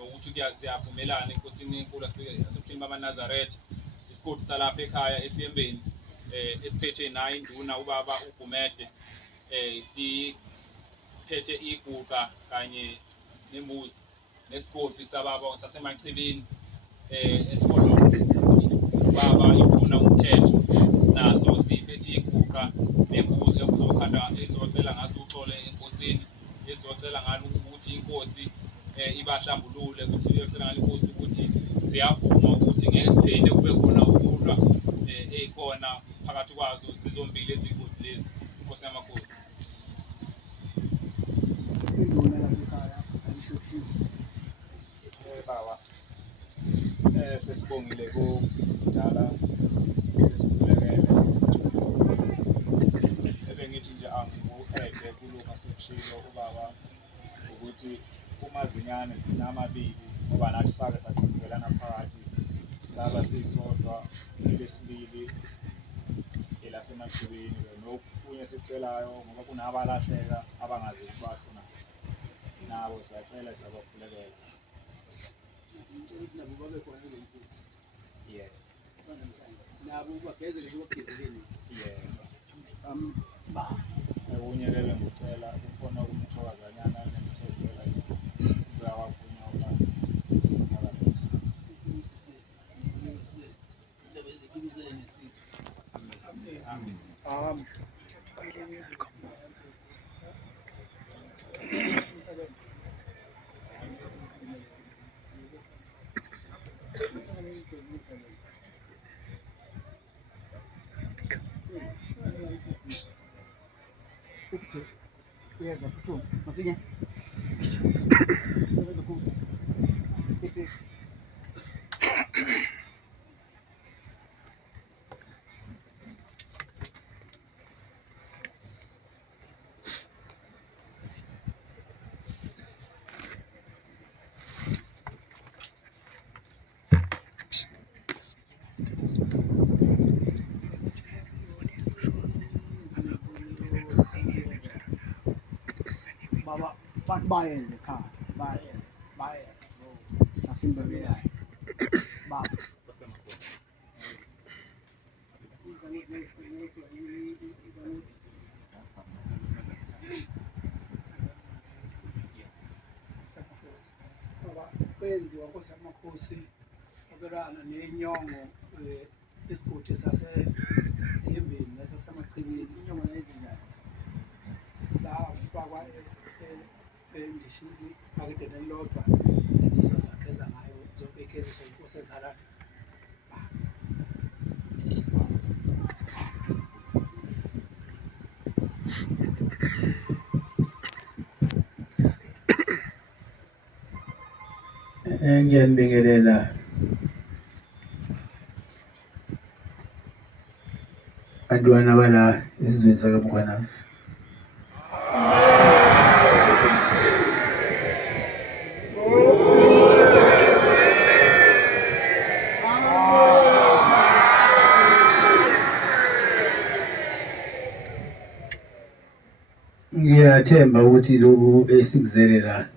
nokuthi siyavumelana enkosini enkulu asebuhleni bamaNazaretha isigodi salapha ekhaya esiyembeni esiphethe nayo induna ubaba uGumede siphethe iguqa kanye nembuzi nesigodi sababa sasemachibini esikhona ubaba ifuna umthetho naso siphethe iguqa nembuzi okuzokhanda ezocela ngaso uxole enkosini ezocela ngalo ukuthi inkosi ibahlambulule ukuthi iyocela ngalo inkosi ukuthi ziyavuma ukuthi ngeke kuphinde kube khona ukulwa ekhona phakathi kwazo zizombili izigodi lezi inkosi yamakhosi. Baba sesibongile kudala sesikhulekele ebengithi nje angiku-ede kulokhu asekushilo ubaba ukuthi umazinyane sinamabili ngoba nathi sake saqhudelana phakathi saba sisodwa elesibili elasemachibini nokunye sikucelayo ngoba kunabalahleka abangazi ukubafuna nabo siyacela siyabakhulekela. Nabo babe khona ngenkosi. Yeah. Nabo bagezele lokugezele. Yeah. Ba. Okunye ke bengicela kukhona ukumthokazanyana engicela uyawavunya uba akaphezulu. Amen. Yes, betul. Maksudnya. Baba, back by in the car. By it. Nothing but me. Bob. Kwenziwa kwamakhosi abelana nenyongo esigodi saseziyembeni nasasemachibini inyongo nezinjani zafakwa endishini akade nelodwa insizwa zakheza ngayo zonke ikhezi inkosi ezalana Ngiyanibingelela bantwana bala esizweni sakaMkhwanazi. Ngiyathemba ukuthi lokhu esikuzelela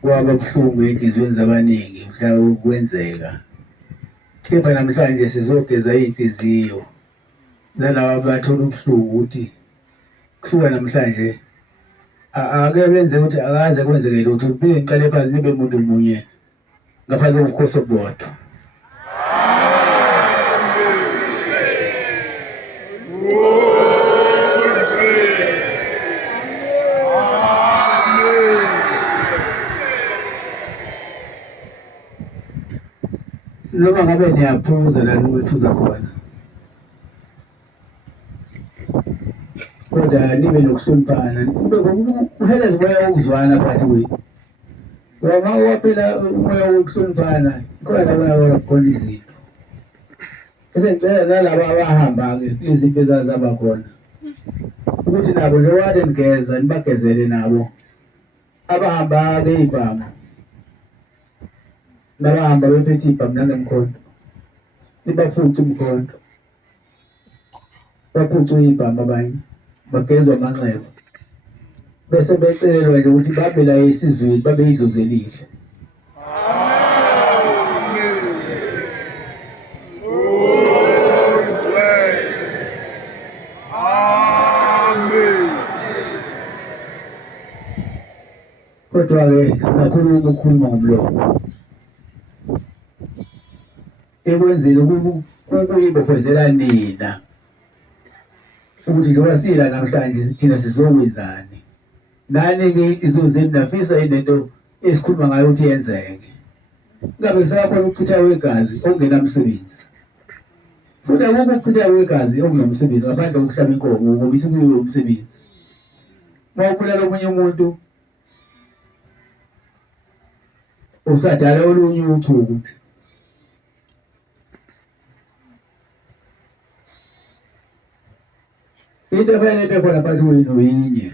kwaba buhlungu enhliziyweni zabaningi mhla ukwenzeka, kepha namhlanje sizogeza inhliziyo zalabo bathola ubuhlungu ukuthi kusuka namhlanje ake benze ukuthi akaze kwenzeke lutho, niphinde niqale phansi nibe umuntu munye ngaphansi kobukhosi obodwa. Noma ngabe niyaphuza la niphuza khona, kodwa nibe nokuhloniphana, kuphela umoya wokuzwana phakathi kwenu. Ngoba uma waphela umoya wokuhloniphana khona la khona izinto. Bese ngicela nalabo abahamba-ke izinto ezazaba khona ukuthi nabo njengoba nigeza nibagezele nabo abahamba-ke iy'bhamu nabahamba bephethe iy'bhamu nangemkhonto, nibafuthi umkhonto, baphuthwe iy'bhamu abanye bagezwe amanxeba. bese becelelwa nje ukuthi babe la esizweni babe idlozi elihle. Kodwa-ke singakhuluma ukukhuluma ngomlomo ekwenzeni kuyibophezela nina ukuthi njengoba sila namhlanje thina sizokwenzani. Nani-ke iy'nhliziyo zenu nafisa inento esikhuluma ngayo ukuthi yenzeke. Kungabe kusakhona ukuchitha kwegazi okungenamsebenzi. Futhi akukho ukuchitha kwegazi okunomsebenzi ngaphandle kokuhlaba inkomo ngoba isukuyiwe umsebenzi. Uma ubulala omunye umuntu usadala olunye uchuku. Into efanele ibe khona phakathi kwenu yinye,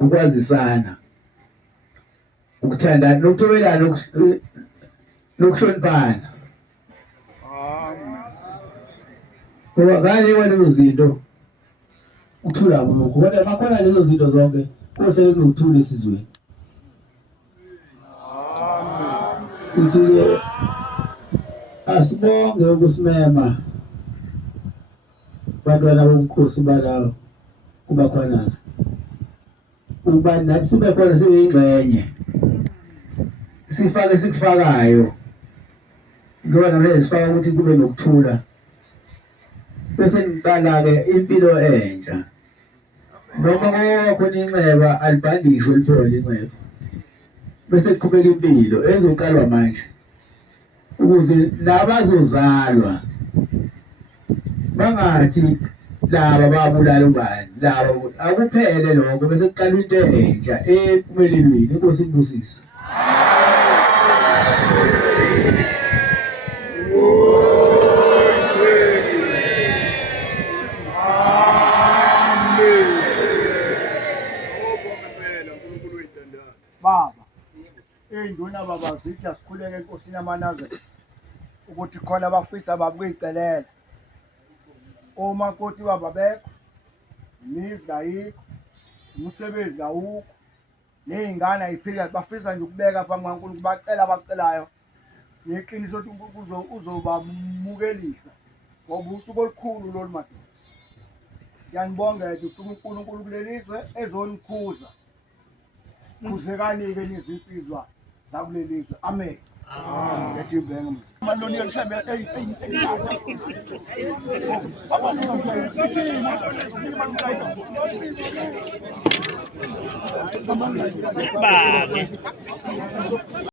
ukwazisana, ukuthandana, nokuthobelana, nokuhloniphana. Ngoba ngale kwalezo zinto ukuthula lokhu kodwa makhona lezo zinto zonke kohlele kunokuthula esizweni. Futhi-ke asibonge ukusimema bantwana bobukhosi balawo kuMkhwanazi ukuba nathi sibe khona siyingxenye sifake sikufakayo ngoba namhlanje sifaka ukuthi kube nokuthula bese niqala-ke impilo entsha noma khona inxeba alibhandiswe lithole inxeba bese kuqhubeka impilo ezoqalwa manje ukuze nabazozalwa bangathi laba babulala ubani laba akuphele lokho bese kuqalwa into entsha empumelelweni. Inkosi ibusise. Baba ey'nduna baba zithi asikhuleke enkosini yamanazela ukuthi khona abafisa babuyicelela omakoti baba bekho, imizi ayikho, umsebenzi awukho, ney'ngane ay'phile bafisa nje ukubeka phambi kaNkulunkulu bacela abacelayo ngeqiniso ukuthi uNkulunkulu uzobamukelisa ngoba usuku olukhulu lolu madoda. Siyanibongela nje ufuna uNkulunkulu kulelizwe ezonikhuza. Khuzekani-ke nizinsizwa zakulelizwe. Amen. Lethe ibhenge maloni yalishambe